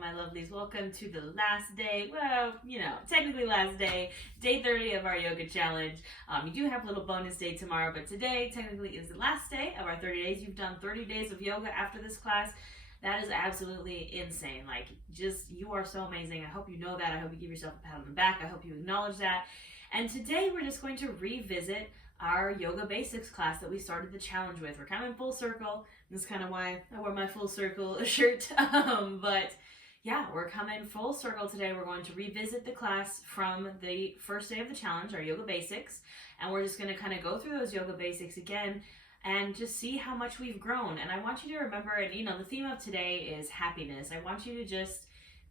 Hello, my lovelies. Welcome to the last day. Well, technically last day, day 30 of our yoga challenge. We do have a little bonus day tomorrow, but today technically is the last day of our 30 days. You've done 30 days of yoga after this class. That is absolutely insane. You are so amazing. I hope you know that. I hope you give yourself a pat on the back. I hope you acknowledge that. And today we're just going to revisit our yoga basics class that we started the challenge with. We're coming full circle. This is kind of why I wore my full circle shirt. But yeah, we're coming full circle today. We're going to revisit the class from the first day of the challenge, our yoga basics. And we're just going to kind of go through those yoga basics again and just see how much we've grown. And I want you to remember, and the theme of today is happiness. I want you to just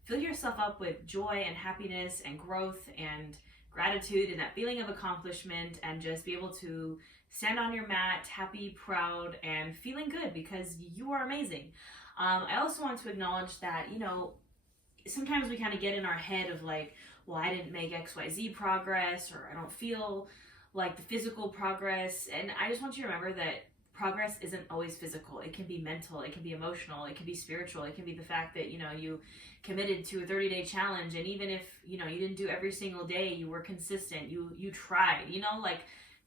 fill yourself up with joy and happiness and growth and gratitude and that feeling of accomplishment, and just be able to stand on your mat happy, proud, and feeling good because you are amazing. I also want to acknowledge that, sometimes we kind of get in our head of I didn't make XYZ progress, or I don't feel like the physical progress. And I just want you to remember that progress isn't always physical. It can be mental, it can be emotional, it can be spiritual, it can be the fact that, you committed to a 30-day challenge, and even if, you didn't do every single day, you were consistent, you tried,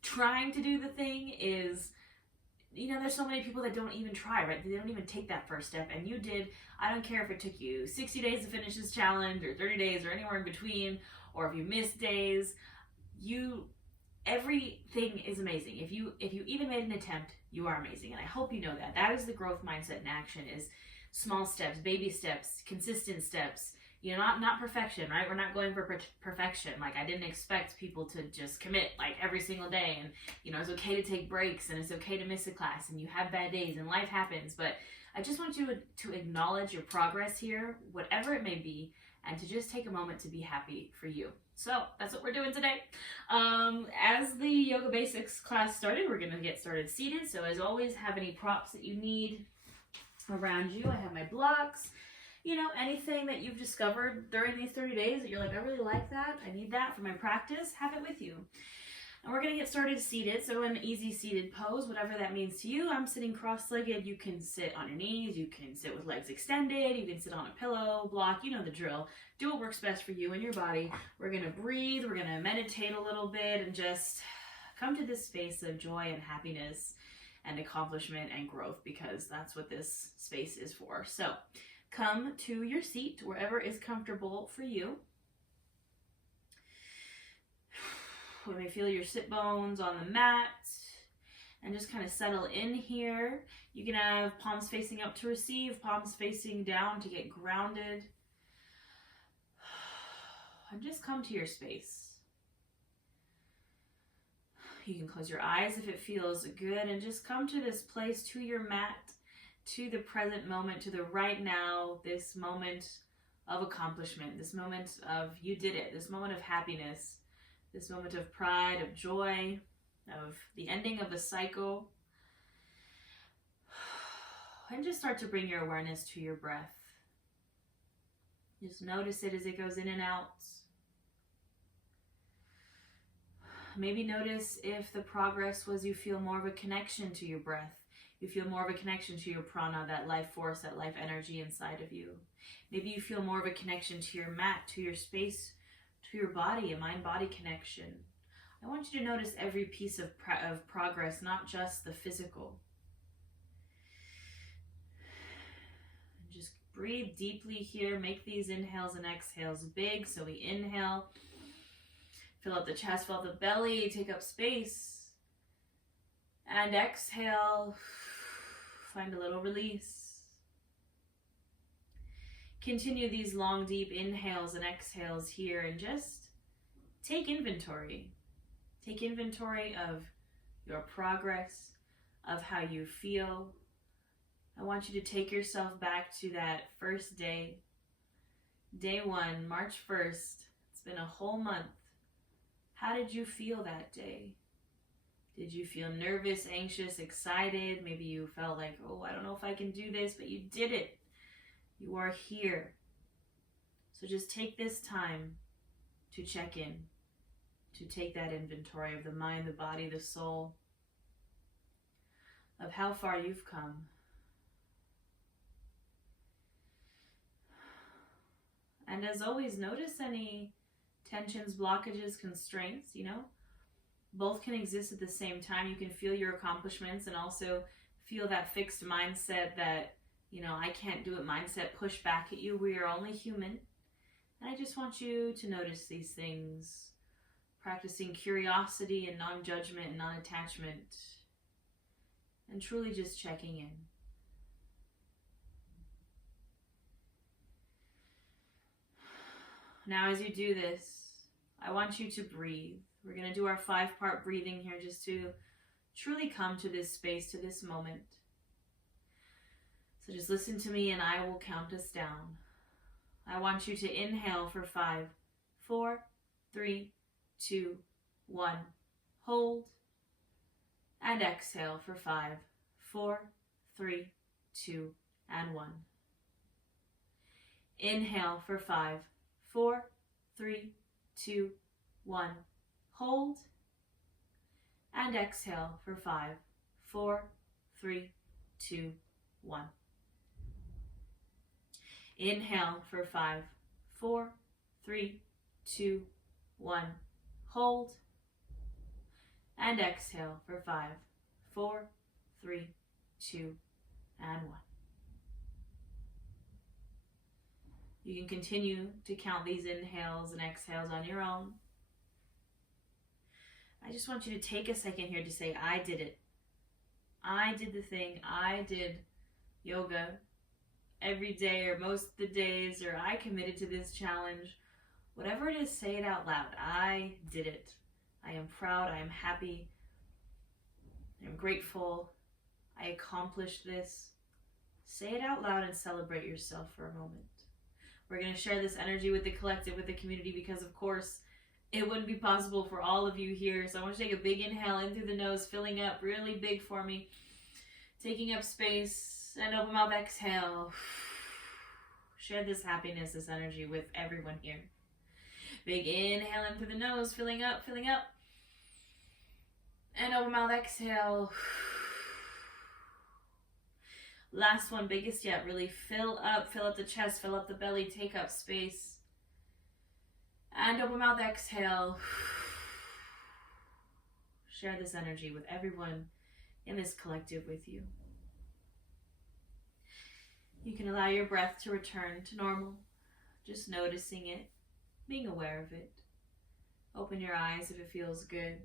trying to do the thing is, there's so many people that don't even try, right? They don't even take that first step, and you did. I don't care if it took you 60 days to finish this challenge, or 30 days, or anywhere in between, or if you missed days, everything is amazing. If you even made an attempt, you are amazing. And I hope you know that. That is the growth mindset in action, is small steps, baby steps, consistent steps, not perfection, right? We're not going for perfection. I didn't expect people to just commit every single day, and it's okay to take breaks, and it's okay to miss a class, and you have bad days, and life happens. But I just want you to acknowledge your progress here, whatever it may be, and to just take a moment to be happy for you. So that's what we're doing today. As the yoga basics class started, we're going to get started seated. So as always, have any props that you need around you. I have my blocks, anything that you've discovered during these 30 days that you're like, I really like that, I need that for my practice, have it with you. And we're going to get started seated, so an easy seated pose, whatever that means to you. I'm sitting cross-legged. You can sit on your knees, you can sit with legs extended, you can sit on a pillow, block, you know the drill. Do what works best for you and your body. We're going to breathe, we're going to meditate a little bit, and just come to this space of joy and happiness and accomplishment and growth, because that's what this space is for. So come to your seat, wherever is comfortable for you. You may feel your sit bones on the mat, and just kind of settle in here. You can have palms facing up to receive, palms facing down to get grounded. And just come to your space. You can close your eyes if it feels good, and just come to this place, to your mat, to the present moment, to the right now, this moment of accomplishment, this moment of you did it, this moment of happiness, this moment of pride, of joy, of the ending of the cycle. And just start to bring your awareness to your breath. Just notice it as it goes in and out. Maybe notice if the progress was you feel more of a connection to your breath. You feel more of a connection to your prana, that life force, that life energy inside of you. Maybe you feel more of a connection to your mat, to your space, to your body, a mind-body connection. I want you to notice every piece of progress, not just the physical. And just breathe deeply here. Make these inhales and exhales big. So we inhale, fill out the chest, fill out the belly, take up space. And exhale, find a little release. Continue these long, deep inhales and exhales here, and just take inventory. Take inventory of your progress, of how you feel. I want you to take yourself back to that first day. Day 1, March 1st. It's been a whole month. How did you feel that day? Did you feel nervous, anxious, excited? Maybe you felt like, oh, I don't know if I can do this, but you did it. You are here. So just take this time to check in, to take that inventory of the mind, the body, the soul, of how far you've come. And as always, notice any tensions, blockages, constraints, Both can exist at the same time. You can feel your accomplishments and also feel that fixed mindset that, I can't do it mindset push back at you. We are only human. And I just want you to notice these things, practicing curiosity and non-judgment and non-attachment, and truly just checking in. Now, as you do this, I want you to breathe. We're going to do our 5-part breathing here just to truly come to this space, to this moment. So just listen to me and I will count us down. I want you to inhale for 5, 4, 3, 2, 1. Hold. And exhale for 5, 4, 3, 2, and 1. Inhale for 5, 4, 3, 2, 1. Hold. And exhale for 5, 4, 3, 2, 1. Inhale for 5, 4, 3, 2, 1. Hold. And exhale for 5, 4, 3, 2, and 1. You can continue to count these inhales and exhales on your own. I just want you to take a second here to say, I did it. I did the thing. I did yoga every day or most of the days, or I committed to this challenge. Whatever it is, say it out loud. I did it. I am proud. I am happy. I am grateful. I accomplished this. Say it out loud and celebrate yourself for a moment. We're going to share this energy with the collective, with the community, because of course it wouldn't be possible for all of you here. So I want you to take a big inhale in through the nose, filling up really big for me. Taking up space, and open mouth, exhale. Share this happiness, this energy with everyone here. Big inhale in through the nose, filling up. And open mouth, exhale. Last one, biggest yet. Really fill up the chest, fill up the belly, take up space. And open mouth, exhale. Share this energy with everyone in this collective with you. You can allow your breath to return to normal, just noticing it, being aware of it. Open your eyes if it feels good.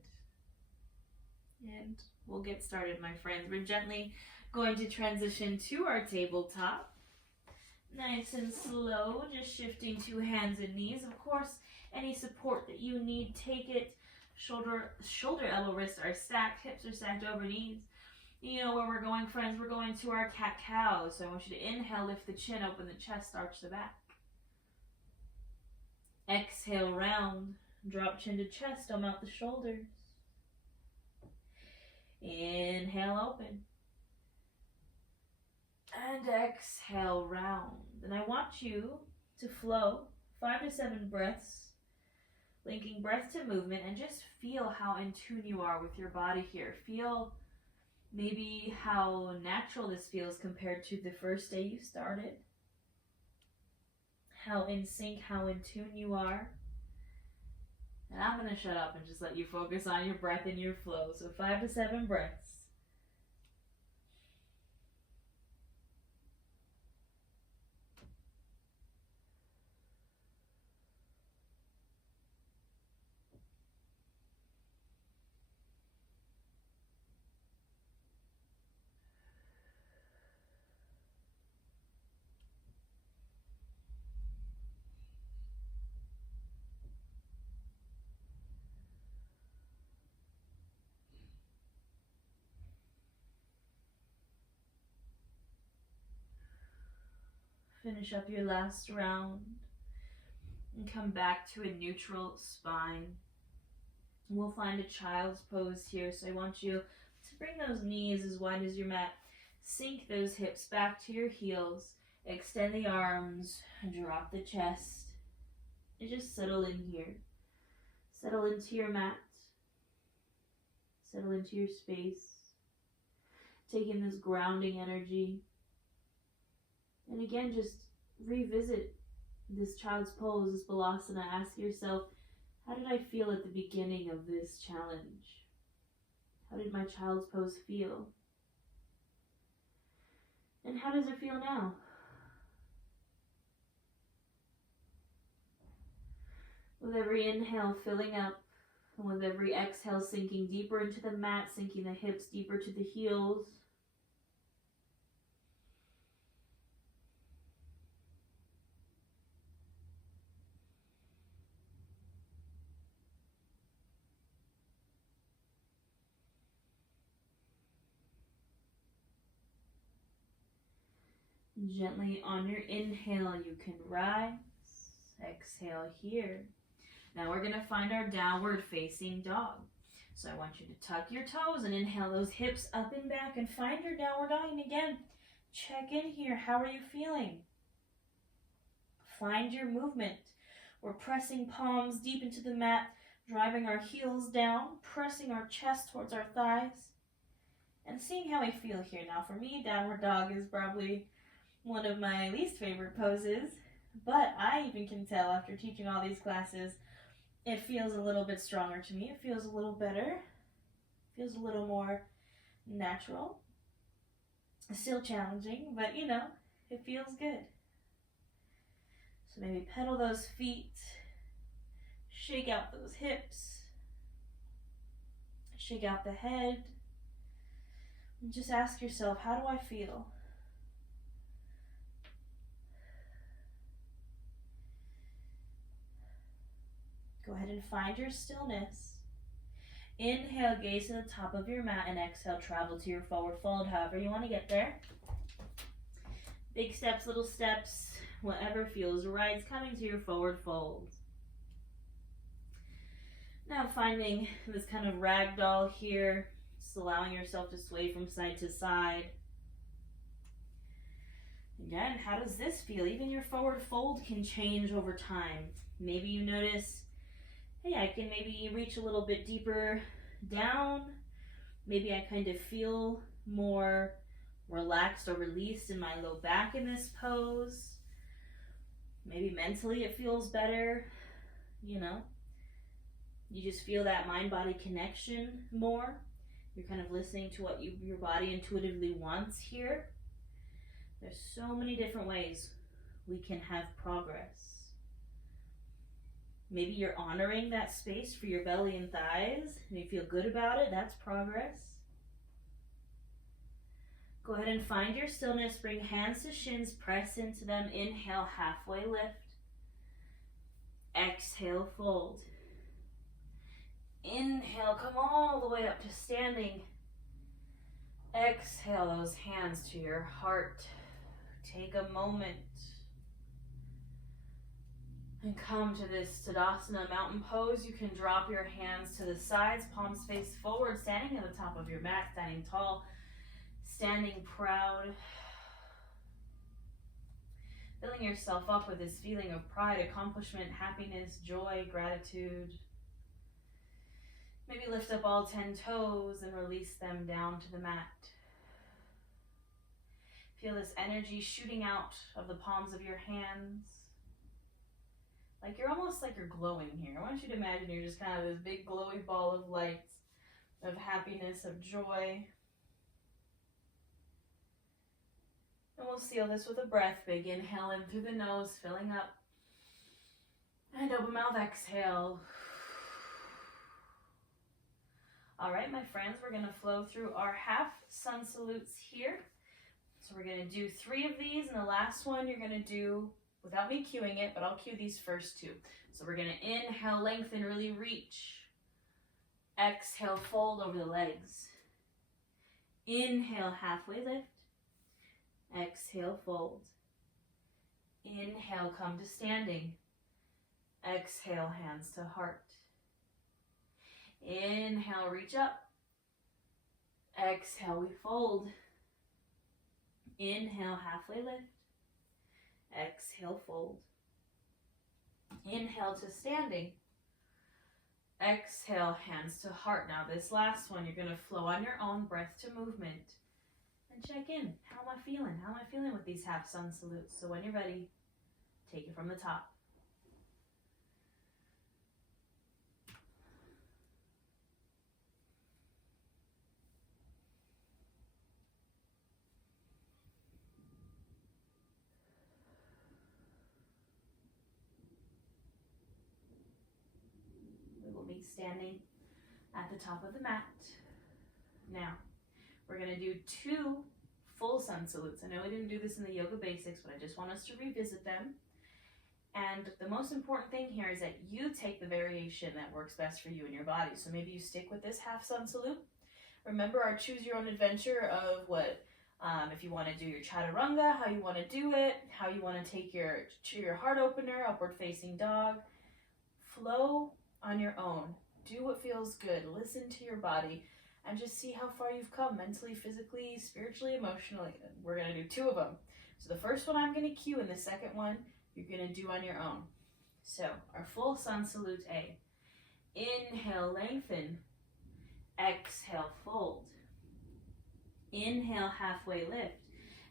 And we'll get started, my friends. We're gently going to transition to our tabletop. Nice and slow, just shifting to hands and knees. Of course, any support that you need, take it. Shoulder, elbow, wrists are stacked, hips are stacked over knees. You know where we're going, friends. We're going to our cat-cow. So I want you to inhale, lift the chin, open the chest, arch the back. Exhale, round. Drop chin to chest, dome out the shoulders. Inhale, open. And exhale, round. And I want you to flow 5 to 7 breaths, linking breath to movement, and just feel how in tune you are with your body here. Feel maybe how natural this feels compared to the first day you started. How in sync, how in tune you are. And I'm going to shut up and just let you focus on your breath and your flow. So 5 to 7 breaths. Finish up your last round and come back to a neutral spine. We'll find a child's pose here, so I want you to bring those knees as wide as your mat. Sink those hips back to your heels. Extend the arms, drop the chest, and just settle in here. Settle into your mat. Settle into your space. Take in this grounding energy. And again, just revisit This child's pose, this balasana, ask yourself, how did I feel at the beginning of this challenge? How did my child's pose feel? And how does it feel now? With every inhale filling up, and with every exhale sinking deeper into the mat, sinking the hips deeper to the heels. Gently on your inhale, you can rise. Exhale here. Now we're going to find our downward facing dog. So I want you to tuck your toes and inhale those hips up and back and find your downward dog. And again, check in here. How are you feeling? Find your movement. We're pressing palms deep into the mat, driving our heels down, pressing our chest towards our thighs, and seeing how we feel here. Now for me, downward dog is probably one of my least favorite poses, but I even can tell after teaching all these classes, it feels a little bit stronger to me. It feels a little better. It feels a little more natural. Still challenging, but you know, it feels good. So maybe pedal those feet, shake out those hips, shake out the head, and just ask yourself, how do I feel? Go ahead and find your stillness. Inhale, gaze to the top of your mat, and exhale, travel to your forward fold, however you want to get there. Big steps, little steps, whatever feels right, it's coming to your forward fold. Now finding this kind of ragdoll here, just allowing yourself to sway from side to side. Again, how does this feel? Even your forward fold can change over time. Maybe you notice, hey, I can maybe reach a little bit deeper down. Maybe I kind of feel more relaxed or released in my low back in this pose. Maybe mentally it feels better, you know. You just feel that mind-body connection more. You're kind of listening to what your body intuitively wants here. There's so many different ways we can have progress. Maybe you're honoring that space for your belly and thighs, and you feel good about it. That's progress. Go ahead and find your stillness. Bring hands to shins, press into them. Inhale, halfway lift. Exhale, fold. Inhale, come all the way up to standing. Exhale those hands to your heart. Take a moment and come to this Savasana mountain pose. You can drop your hands to the sides, palms face forward, standing at the top of your mat, standing tall, standing proud. Filling yourself up with this feeling of pride, accomplishment, happiness, joy, gratitude. Maybe lift up all 10 toes and release them down to the mat. Feel this energy shooting out of the palms of your hands. Like you're almost like you're glowing here. I want you to imagine you're just kind of this big glowy ball of light, of happiness, of joy. And we'll seal this with a breath. Big inhale in through the nose, filling up. And open mouth, exhale. All right, my friends, we're going to flow through our half sun salutes here. So we're going to do 3 of these, and the last one you're going to do without me cueing it, but I'll cue these first 2. So we're going to inhale, lengthen, really reach. Exhale, fold over the legs. Inhale, halfway lift. Exhale, fold. Inhale, come to standing. Exhale, hands to heart. Inhale, reach up. Exhale, we fold. Inhale, halfway lift. Exhale, fold. Inhale to standing. Exhale, hands to heart. Now this last one, you're going to flow on your own, breath to movement. And check in. How am I feeling? How am I feeling with these half sun salutes? So when you're ready, Take it from the top. We will be standing at the top of the mat. Now, we're going to do 2 full sun salutes. I know we didn't do this in the yoga basics, but I just want us to revisit them. And the most important thing here is that you take the variation that works best for you and your body. So maybe you stick with this half sun salute. Remember our choose your own adventure of what, if you want to do your chaturanga, how you want to do it, how you want to take your heart opener, upward facing dog. Flow on your own. Do what feels good. Listen to your body and just see how far you've come mentally, physically, spiritually, emotionally. We're going to do 2 of them. So the first one I'm going to cue, and the second one you're going to do on your own. So our full sun salute A. Inhale, lengthen. Exhale, fold. Inhale, halfway lift.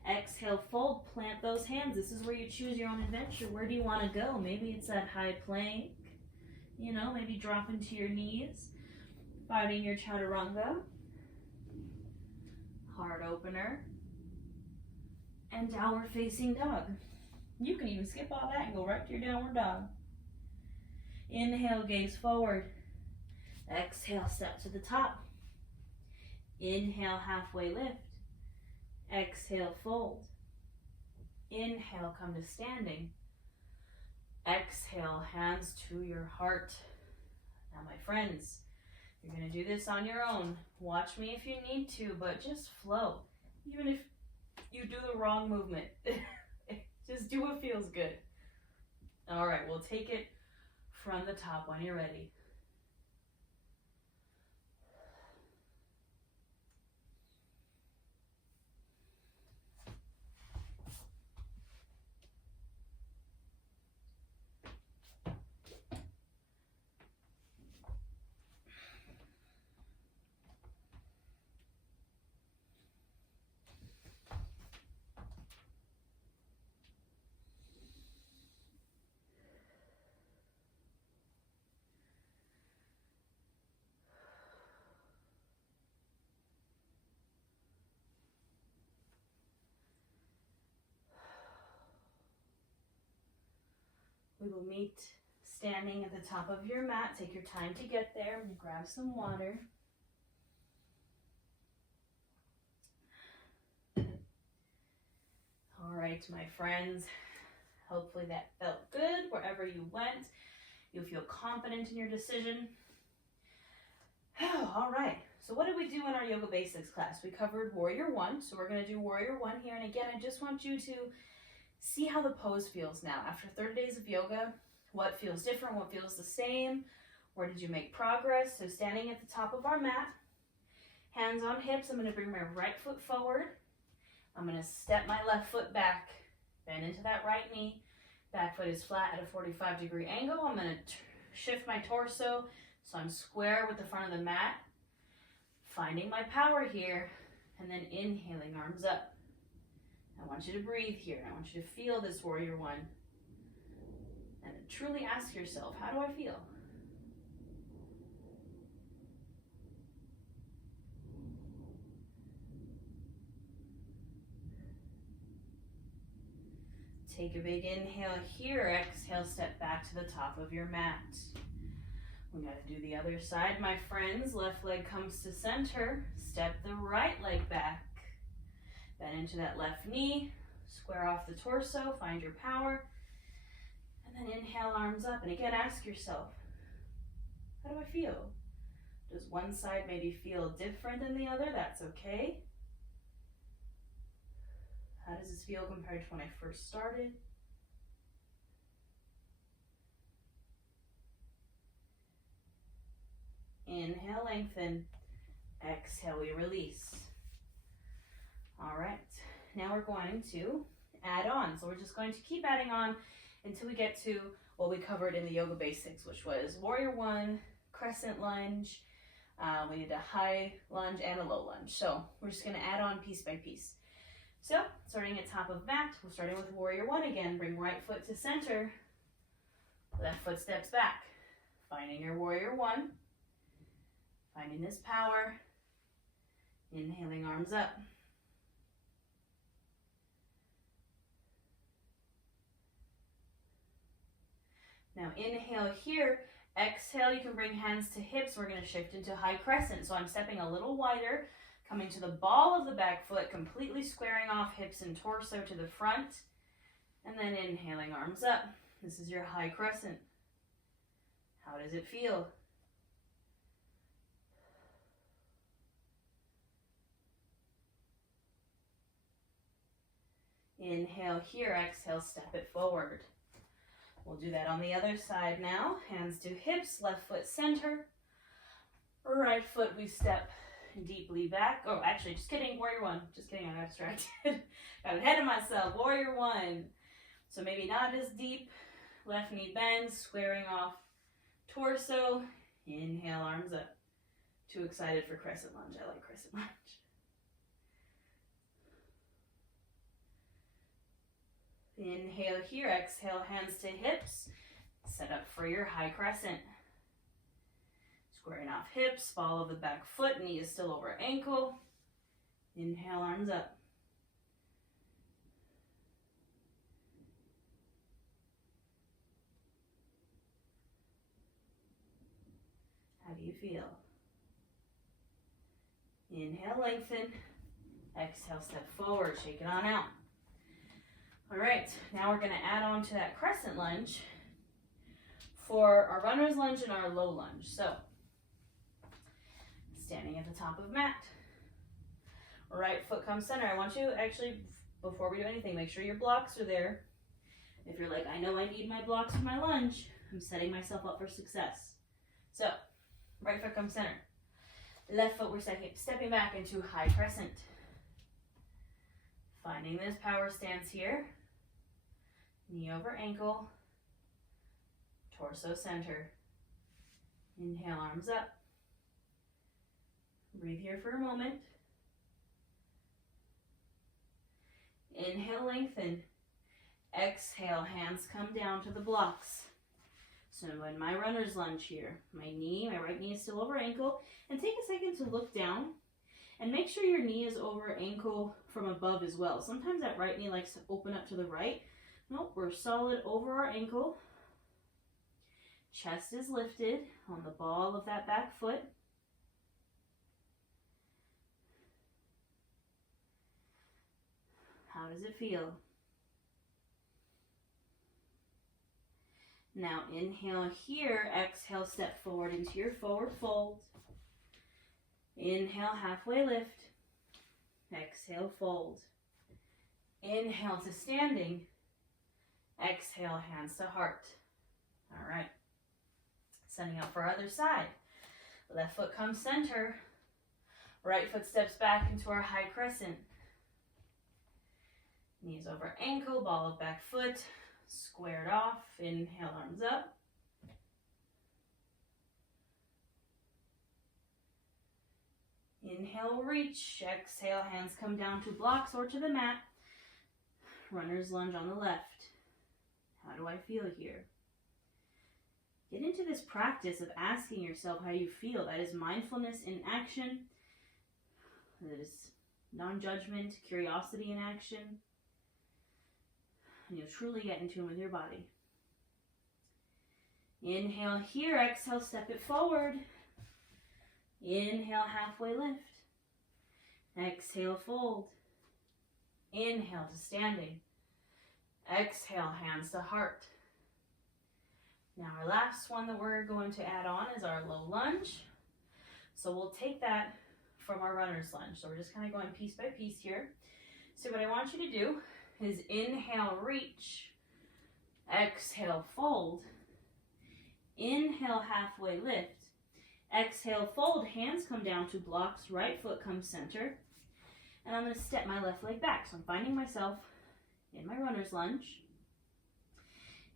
Exhale, fold. Plant those hands. This is where you choose your own adventure. Where do you want to go? Maybe it's that high plank. You know, maybe drop into your knees. Finding your chaturanga. Heart opener. And downward facing dog. You can even skip all that and go right to your downward dog. Inhale, gaze forward. Exhale, step to the top. Inhale, halfway lift. Exhale, fold. Inhale, come to standing. Exhale, hands to your heart. Now, my friends, you're going to do this on your own. Watch me if you need to, but just flow. Even if you do the wrong movement. Just do what feels good. All right, we'll take it from the top when you're ready. We will meet standing at the top of your mat. Take your time to get there. And grab some water. All right, my friends. Hopefully that felt good wherever you went. You'll feel confident in your decision. All right. So what did we do in our yoga basics class? We covered warrior 1. So we're going to do warrior 1 here. And again, I just want you to see how the pose feels now. After 30 days of yoga, what feels different, what feels the same, where did you make progress? So standing at the top of our mat, hands on hips, I'm going to bring my right foot forward. I'm going to step my left foot back, bend into that right knee. Back foot is flat at a 45-degree angle. I'm going to shift my torso so I'm square with the front of the mat. Finding my power here, and then inhaling, arms up. I want you to breathe here. I want you to feel this warrior 1. And truly ask yourself, how do I feel? Take a big inhale here. Exhale, step back to the top of your mat. We got to do the other side, my friends. Left leg comes to center. Step the right leg back. Bend into that left knee, square off the torso, find your power, and then inhale, arms up. And again, ask yourself, how do I feel? Does one side maybe feel different than the other? That's okay. How does this feel compared to when I first started? Inhale, lengthen. Exhale, we release. All right, now we're going to add on. So we're just going to keep adding on until we get to what we covered in the yoga basics, which was warrior 1, crescent lunge. We did a high lunge and a low lunge. So we're just going to add on piece by piece. So, starting at top of mat, we're starting with warrior one again. Bring right foot to center. Left foot steps back. Finding your warrior one. Finding this power. Inhaling, arms up. Now inhale here. Exhale, you can bring hands to hips. We're going to shift into high crescent. So I'm stepping a little wider, coming to the ball of the back foot, completely squaring off hips and torso to the front. And then inhaling, arms up. This is your high crescent. How does it feel? Inhale here, exhale, step it forward. We'll do that on the other side now. Hands to hips, left foot center. Right foot we step deeply back. Oh, actually, just kidding, warrior one. Just kidding, I got distracted. Got ahead of myself, warrior one. So maybe not as deep. Left knee bends, squaring off torso. Inhale, arms up. Too excited for crescent lunge. I like crescent lunge. Inhale here, exhale, hands to hips. Set up for your high crescent. Squaring off hips, ball of the back foot, knee is still over ankle. Inhale, arms up. How do you feel? Inhale, lengthen. Exhale, step forward, shake it on out. All right, now we're going to add on to that crescent lunge for our runner's lunge and our low lunge. So, standing at the top of mat, right foot comes center. I want you actually, before we do anything, make sure your blocks are there. If you're like, I know I need my blocks for my lunge, I'm setting myself up for success. So, right foot comes center. Left foot, we're stepping back into high crescent. Finding this power stance here. Knee over ankle. Torso center. Inhale, arms up. Breathe here for a moment. Inhale, lengthen. Exhale, hands come down to the blocks. So in my runner's lunge here, my right knee is still over ankle. And take a second to look down and make sure your knee is over ankle from above as well. Sometimes that right knee likes to open up to the right. Nope, we're solid over our ankle. Chest is lifted on the ball of that back foot. How does it feel? Now inhale here, exhale, step forward into your forward fold. Inhale, halfway lift. Exhale, fold. Inhale to standing. Exhale, hands to heart. All right. Sending up for our other side. Left foot comes center. Right foot steps back into our high crescent. Knees over ankle, ball of back foot, squared off. Inhale, arms up. Inhale, reach. Exhale, hands come down to blocks or to the mat. Runner's lunge on the left. How do I feel here? Get into this practice of asking yourself how you feel. That is mindfulness in action. That is non-judgment, curiosity in action. And you'll truly get in tune with your body. Inhale here, exhale, step it forward. Inhale, halfway lift. Exhale, fold. Inhale to standing. Exhale, hands to heart. Now our last one that we're going to add on is our low lunge. So we'll take that from our runner's lunge. So we're just kind of going piece by piece here. So what I want you to do is inhale, reach. Exhale, fold. Inhale, halfway lift. Exhale, fold. Hands come down to blocks. Right foot comes center. And I'm going to step my left leg back. So I'm finding myself in my runner's lunge.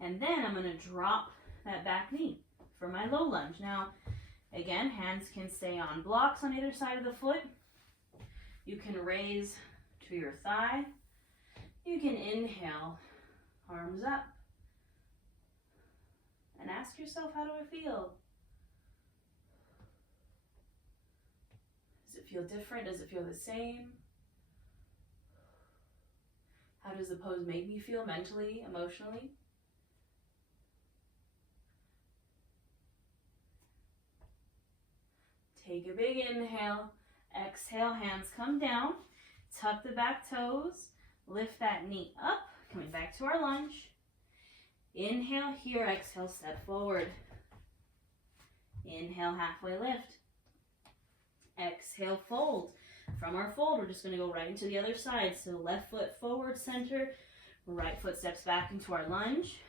And then I'm going to drop that back knee for my low lunge. Now, again, hands can stay on blocks on either side of the foot. You can raise to your thigh. You can inhale, arms up, and ask yourself, how do I feel? Does it feel different? Does it feel the same? How does the pose make me feel mentally, emotionally? Take a big inhale. Exhale, hands come down. Tuck the back toes. Lift that knee up. Coming back to our lunge. Inhale here. Exhale, step forward. Inhale, halfway lift. Exhale, fold. From our fold, we're just going to go right into the other side. So left foot forward, center. Right foot steps back into our lunge.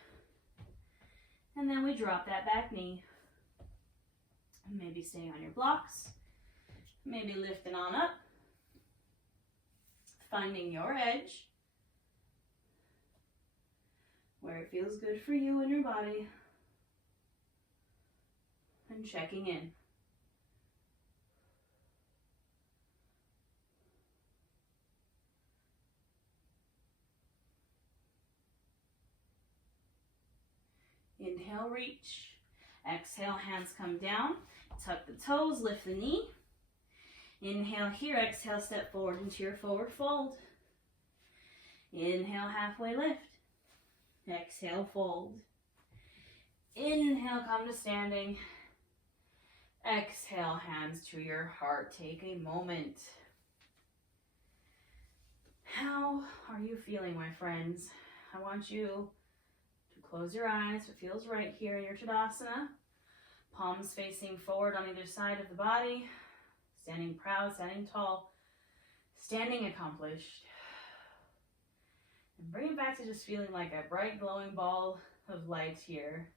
And then we drop that back knee. Maybe staying on your blocks. Maybe lifting on up. Finding your edge. Where it feels good for you and your body. And checking in. Inhale, reach. Exhale, hands come down. Tuck the toes, lift the knee. Inhale here, exhale, step forward into your forward fold. Inhale, halfway lift. Exhale, fold. Inhale, come to standing. Exhale, hands to your heart. Take a moment. How are you feeling, my friends? I want you to close your eyes if it feels right here in your Tadasana. Palms facing forward on either side of the body. Standing proud, standing tall, standing accomplished. And bring it back to just feeling like a bright glowing ball of light here.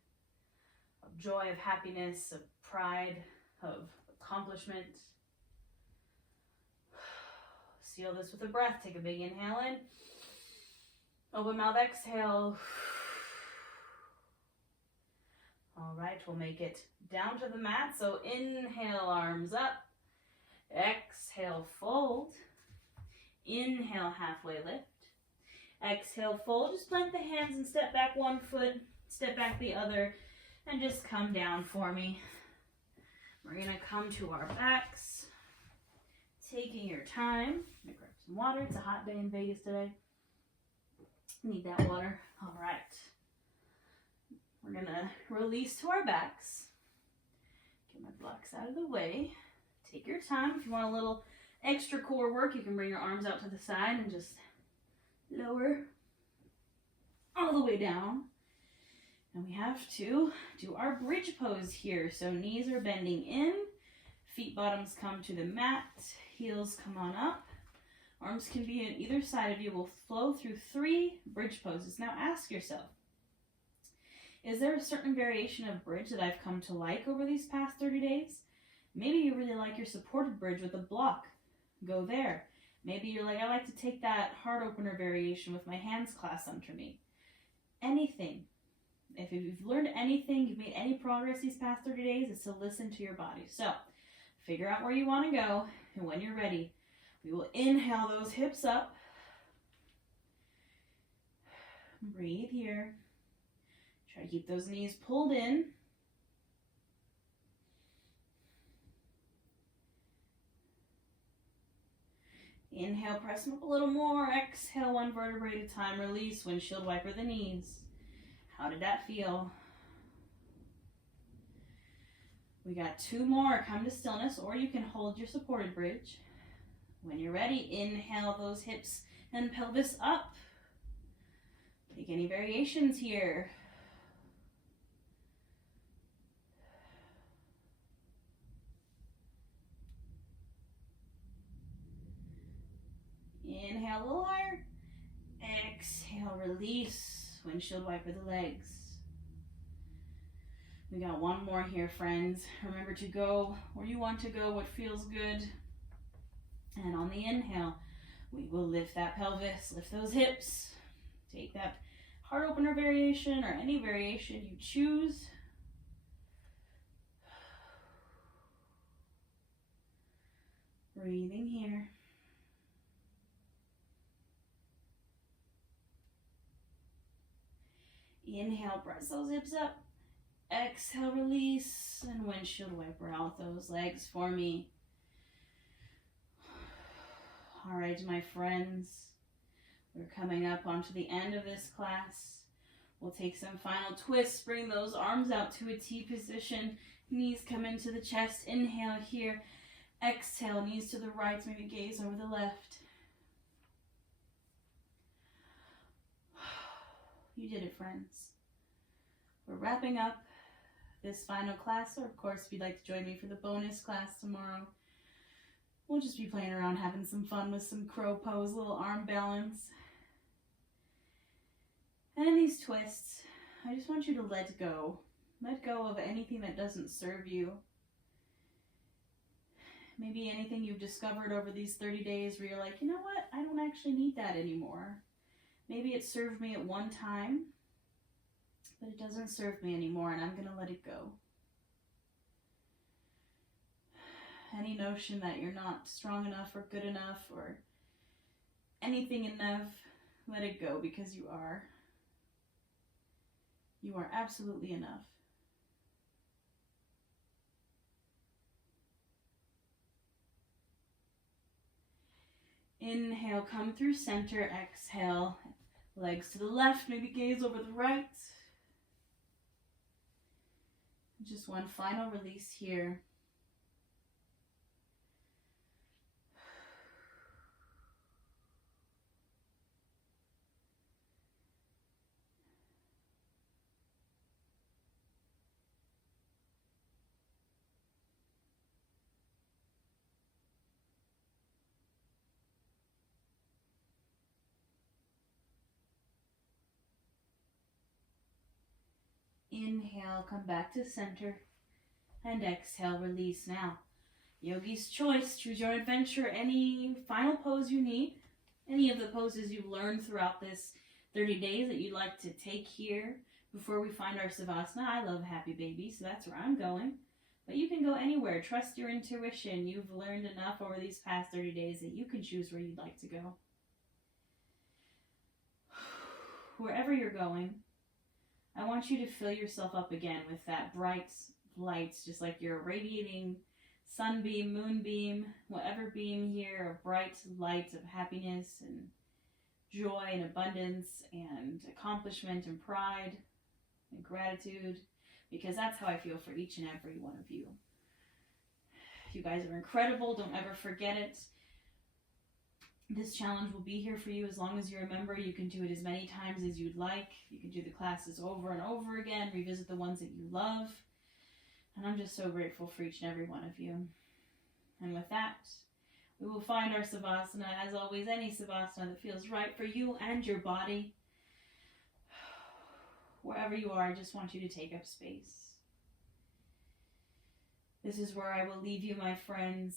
Of joy, of happiness, of pride, of accomplishment. Seal this with a breath. Take a big inhale in. Open mouth, exhale. All right, we'll make it down to the mat. So inhale, arms up. Exhale, fold. Inhale, halfway lift. Exhale, fold. Just plant the hands and step back one foot, step back the other, and just come down for me. We're going to come to our backs, taking your time. Let me grab some water. It's a hot day in Vegas today. Need that water. All right. We're going to release to our backs. Get my blocks out of the way. Take your time. If you want a little extra core work, you can bring your arms out to the side and just lower all the way down. And we have to do our bridge pose here. So knees are bending in, feet bottoms come to the mat, heels come on up. Arms can be on either side of you. We'll flow through 3 bridge poses. Now ask yourself, is there a certain variation of bridge that I've come to like over these past 30 days? Maybe you really like your supported bridge with a block. Go there. Maybe you're like, I like to take that heart opener variation with my hands clasped under me. Anything. If you've learned anything, you've made any progress these past 30 days, it's to listen to your body. So figure out where you want to go, and when you're ready, we will inhale those hips up. Breathe here. Try to keep those knees pulled in. Inhale, press them up a little more. Exhale, 1 vertebrae at a time. Release, windshield wiper the knees. How did that feel? We got 2 more. Come to stillness, or you can hold your supported bridge. When you're ready, inhale those hips and pelvis up. Take any variations here. Inhale a little higher. Exhale, release. Windshield wiper the legs. We got 1 more here, friends. Remember to go where you want to go, what feels good. And on the inhale, we will lift that pelvis, lift those hips. Take that heart opener variation or any variation you choose. Breathing here. Inhale, press those hips up. Exhale, release, and windshield wiper out those legs for me. All right, my friends, we're coming up onto the end of this class. We'll take some final twists, bring those arms out to a T position. Knees come into the chest. Inhale here. Exhale, knees to the right, maybe gaze over the left. You did it, friends. We're wrapping up this final class, or of course, if you'd like to join me for the bonus class tomorrow, we'll just be playing around, having some fun with some crow pose, little arm balance. And in these twists, I just want you to let go. Let go of anything that doesn't serve you. Maybe anything you've discovered over these 30 days where you're like, you know what, I don't actually need that anymore. Maybe it served me at one time, but it doesn't serve me anymore, and I'm going to let it go. Any notion that you're not strong enough or good enough or anything enough, let it go, because you are. You are absolutely enough. Inhale, come through center. Exhale, legs to the left, maybe gaze over the right. Just one final release here. Inhale, come back to center, and exhale, release. Now, yogi's choice, choose your adventure. Any final pose you need, any of the poses you've learned throughout this 30 days that you'd like to take here before we find our Savasana. I love happy baby, so that's where I'm going. But you can go anywhere. Trust your intuition. You've learned enough over these past 30 days that you can choose where you'd like to go. Wherever you're going, I want you to fill yourself up again with that bright light, just like you're radiating sunbeam, moonbeam, whatever beam here, a bright light of happiness and joy and abundance and accomplishment and pride and gratitude, because that's how I feel for each and every one of you. You guys are incredible. Don't ever forget it. This challenge will be here for you as long as you remember. You can do it as many times as you'd like. You can do the classes over and over again, revisit the ones that you love. And I'm just so grateful for each and every one of you. And with that, we will find our Savasana. As always, any Savasana that feels right for you and your body. Wherever you are, I just want you to take up space. This is where I will leave you, my friends.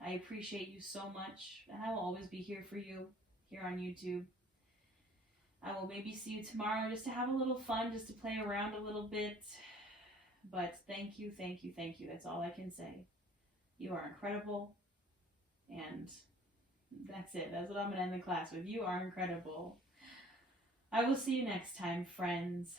I appreciate you so much, and I will always be here for you, here on YouTube. I will maybe see you tomorrow just to have a little fun, just to play around a little bit. But thank you, thank you, thank you. That's all I can say. You are incredible, and that's it. That's what I'm going to end the class with. You are incredible. I will see you next time, friends.